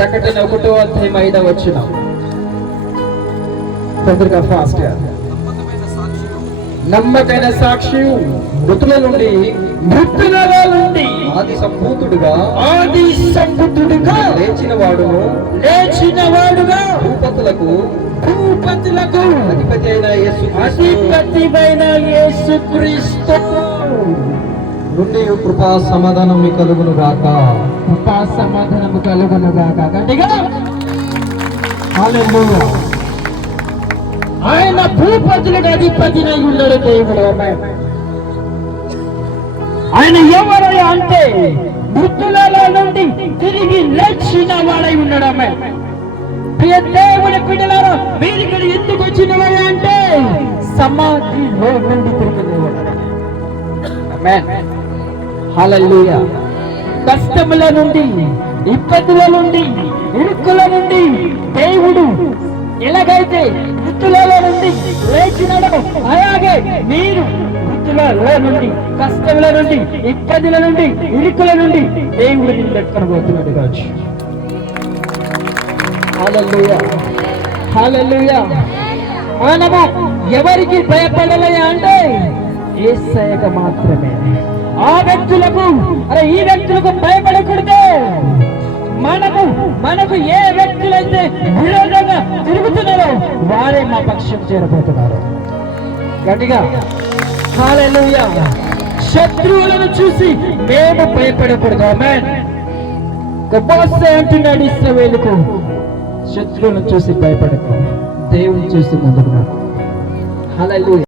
ప్రకటన 1:5 తొందరగా ఫాస్ట్ గా. నమ్మకైన సాక్షి మృతుల నుండి ఆది సంభూతుడుగా లేచిన వాడుగా భూపతులకు అధిపతి అయిన యేసుక్రీస్తు నుండి కృపా సమాధానం కలుగును గాక. గట్టిగా హల్లెలూయా. ఆయన భూపతులకు అధిపతి అయి ఉన్నాడు దేవుడు. ఆయన ఎవరయ్యా అంటే మృతులలో నుండి తిరిగి లేచిన వాడై ఉన్నాడు. ప్రియ దేవుని బిడ్డలారా, మీరు ఇక్కడ ఎందుకు వచ్చినవయ్యా అంటే సమాధిలో నుండి తిరిగి లేవాడు. హల్లెలూయా. కష్టముల నుండి, ఇబ్బందుల నుండి, ఇరుకుల నుండి దేవుడు ఎలాగైతే మృతులలో నుండి లేచినాడో అలాగే మీరు మృతులలో నుండి, కష్టముల నుండి, ఇబ్బందుల నుండి, ఇరుకుల నుండి దేవుడు నిలబెట్టుకోబోతున్నాడు కావచ్చు. హల్లెలూయా, హల్లెలూయా. మనము ఎవరికి భయపడాలయ్యా అంటే యేసయ్యకు మాత్రమే. ఆ వ్యక్తులకు ఈ వ్యక్తులకు భయపడకూడదు. మనకు ఏ వ్యక్తులైతే విరోధంగా తిరుగుతున్నారో వారే మా పక్షం చేరబోతున్నారు. గట్టిగా హల్లెలూయా. శత్రువులను చూసి మేము భయపడకూడదు. ఆమేన్. మోషే అంటున్నాడు ఇశ్రాయేలుకు, శత్రువులను చూసి భయపడకు, దేవుని చూసి ముందుకు. హల్లెలూయా.